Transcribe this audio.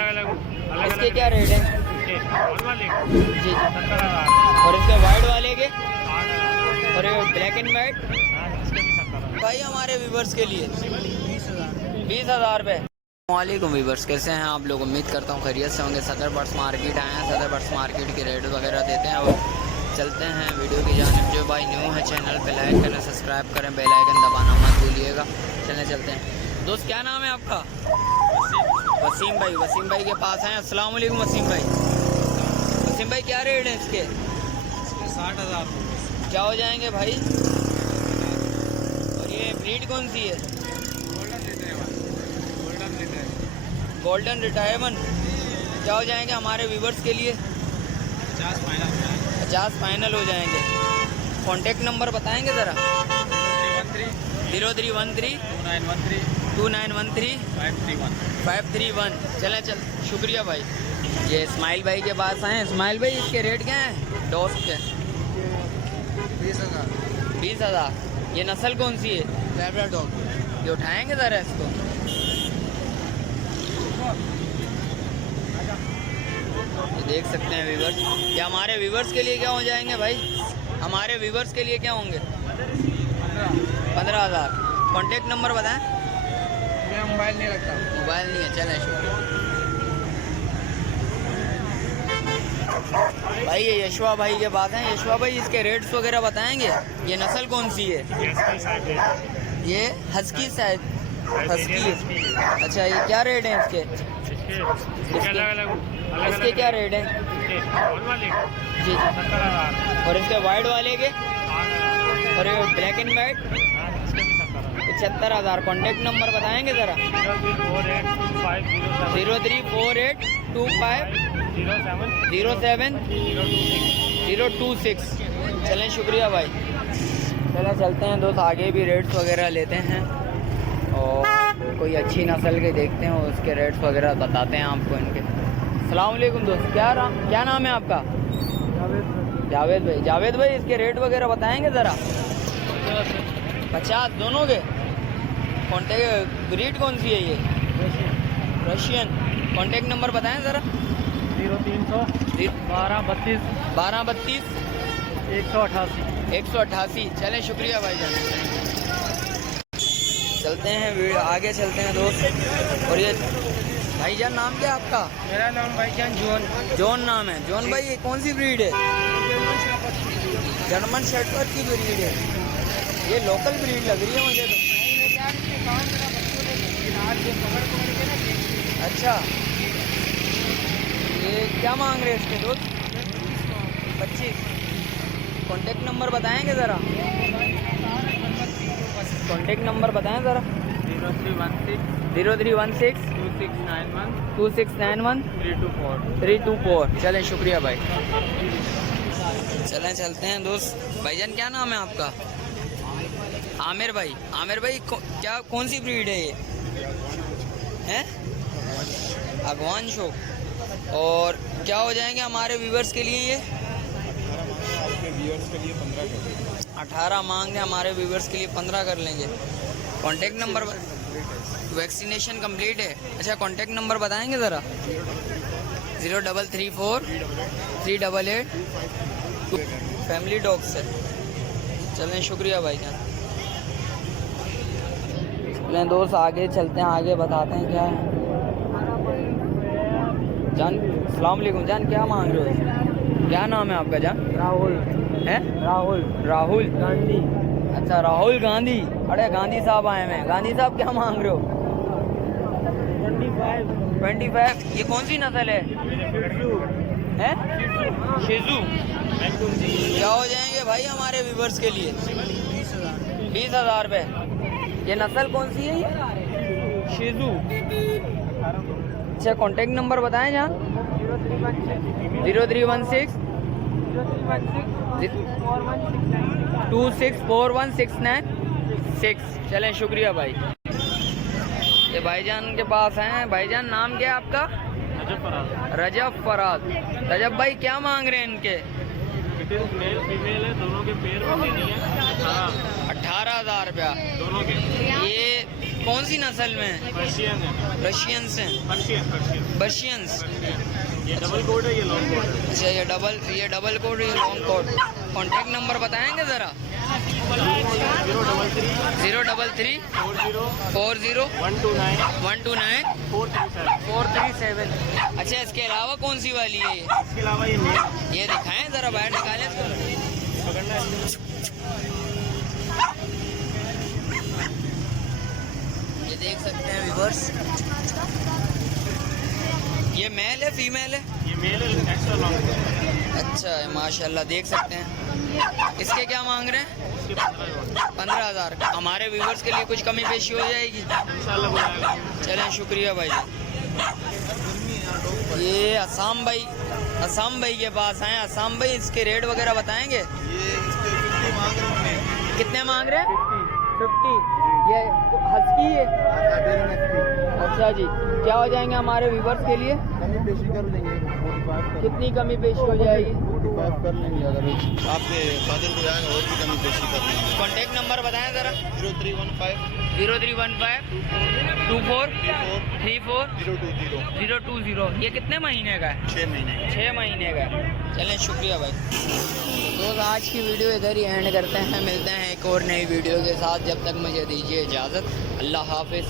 इसके क्या रेट है जी? और इसके वाइट वाले के और ये ब्लैक एंड वाइट भाई हमारे व्यूवर्स के लिए 20,000 रुपये। वालेकुम व्यूवर्स, कैसे हैं आप लोग? उम्मीद करता हूँ खैरियत से होंगे। सदर बर्ड्स मार्केट आए हैं, सदर बर्ड्स मार्केट के रेट वगैरह देते हैं और चलते हैं वीडियो की जानिब। जो भाई न्यू है चैनल पे लाइक करें, सब्सक्राइब करें, बेल आइकन दबाना मत भूलिएगा। चलते हैं दोस्त। क्या नाम है आपका? वसीम भाई। वसीम भाई के पास हैं। अस्सलाम वालेकुम वसीम भाई। वसीम भाई क्या रेट है इसके? 60,000 क्या हो जाएंगे भाई? और ये ब्रीड कौन सी है? Golden retirement. क्या हो जाएंगे हमारे व्यूवर्स के लिए? 50 फाइनल हो जाएंगे। कॉन्टेक्ट नंबर बताएंगे ज़रा? 0313 2913 531। चल शुक्रिया भाई। ये इस्माइल भाई के पास आए। इस्माइल भाई इसके रेट क्या हैं डॉग के? 20,000। ये नस्ल कौन सी है? डॉग। ये उठाएंगे ज़रा इसको। ये देख सकते हैं व्यूवर्स। क्या हमारे व्यूवर्स के लिए क्या हो जाएंगे भाई? हमारे व्यूवर्स के लिए क्या होंगे? 15,000। कॉन्टेक्ट नंबर बताएं। मैं मोबाइल नहीं रखता। मोबाइल नहीं है। चलें शुक्रिया भाई। ये यशवा भाई के पास हैं। यशवा भाई इसके रेट्स वगैरह बताएंगे? ये नस्ल कौन सी है? ये हस्की शायद। हस्की। अच्छा, ये क्या रेट है इसके? इसके क्या रेट है जी? और इसके वाइट वाले के और ये black and white 75,000। Contact number बताएंगे ज़रा? 03482507 चलें शुक्रिया भाई। चलते हैं दोस्त, आगे भी रेट्स वगैरह लेते हैं और कोई अच्छी नस्ल के देखते हैं और उसके रेट्स वगैरह बताते हैं आपको इनके। अस्सलाम वालेकुम दोस्त। क्या नाम है आपका? जावेद भाई। जावेद भाई इसके रेट वगैरह बताएंगे ज़रा? 50 दोनों के। कॉन्टेक्ट ब्रीड कौन सी है ये? रशियन। कॉन्टेक्ट नंबर बताएं ज़रा? 0300 1232 188। चलें शुक्रिया भाई जान। चलते हैं आगे चलते हैं दोस्त। और ये भाईजान नाम क्या है आपका? मेरा नाम भाईजान जॉन नाम है। जॉन भाई ये कौन सी ब्रीड है? जर्मन शेफर्ड की ब्रीड है। ये लोकल ब्रीड लग रही है मुझे तो। अच्छा, ये क्या मांग रहे हैं इसके दोस्त? 25। कॉन्टेक्ट नंबर बताएंगे ज़रा? कॉन्टेक्ट नंबर बताएं ज़रा? 0316 2691 324। चलें शुक्रिया भाई। चलते हैं दोस्त। भाईजान क्या नाम है आपका? आमिर भाई। आमिर भाई क्या कौन सी ब्रीड है ये? हैं अगवान शो। और क्या हो जाएंगे हमारे व्यूवर्स के लिए ये? 18 मांग हैं हमारे व्यूवर्स के लिए, 15 कर लेंगे। Contact number? वैक्सीनेशन कंप्लीट है। अच्छा, कॉन्टेक्ट नंबर बताएंगे ज़रा? 0334 388 फैमिली डॉग से। चलें शुक्रिया भाई जान। चलें दोस्त आगे चलते हैं, आगे बताते हैं क्या है। जान अस्सलाम वालेकुम। जान क्या मांग रहे हो? क्या नाम है आपका जान? राहुल है? राहुल गांधी। अच्छा, राहुल गांधी। अरे गांधी साहब आए हैं। गांधी साहब क्या मांग रहे हो? 25। ये कौन सी नस्ल है? शिजू। क्या हो जाएंगे भाई हमारे व्यूवर्स के लिए? 20,000 रुपये। ये नस्ल कौन सी है ये? शिजू। अच्छा, कॉन्टेक्ट नंबर बताएं जान? 0316 264169 चलें शुक्रिया भाई। ये भाईजान के पास हैं। भाईजान नाम क्या है आपका? रजब फराज। रजब भाई क्या मांग रहे हैं इनके? मेल फीमेल है, दोनों के पेयर में देनी है 18,000 रुपया दोनों के। ये कौन सी नस्ल में है? पर्शियन है। रशियंस हैं, पर्शियन पर्शियन पर्शियंस। ये डबल कोड है, ये लॉन्ग कोड है। अच्छा ये डबल कोड, ये लॉन्ग कोड। कॉन्टैक्ट नंबर बताएंगे ज़रा? 033 40 129 437। अच्छा इसके अलावा कौन सी वाली है ये? इसके अलावा ये मेल ये दिखाएं ज़रा, बाहर निकालें इसको। पकड़ना है। ये देख सकते हैं व्यूअर्स, ये मेल है फीमेल है? ये मेल है, एक्स्ट्रा लॉन्ग कोड। अच्छा है माशाल्लाह, देख सकते हैं। इसके क्या मांग रहे हैं? इसके 15,000 15,000। हमारे व्यूअर्स के लिए कुछ कमी पेशी हो जाएगी? इंशाल्लाह हो जाएगा। चलें शुक्रिया भाई। ये असम भाई के पास हैं। असम भाई इसके रेट वगैरह बताएंगे? ये इसके 50 मांग रहे हैं। कितने मांग रहे हैं? 50। ये हस्की है? अच्छा जी, क्या हो जाएंगे हमारे व्यूअर्स के लिए? कमी पेशी कर लेंगे, 45 कर कितनी कमी पेशी हो जाएगी? 45 कर लेंगे। अगर आपके फादर को जाएगा और भी कमी पेशी कर लेंगे। कॉन्टैक्ट नंबर बताएं ज़रा? 0315 0315 24 34 020 020। ये कितने महीने का है? 6 महीने का। 6 महीने का। चलें शुक्रिया भाई। तो आज की वीडियो इधर ही एंड करते हैं। मिलते हैं एक और नई वीडियो के साथ। जब तक मुझे दीजिए इजाज़त। अल्लाह हाफिज़।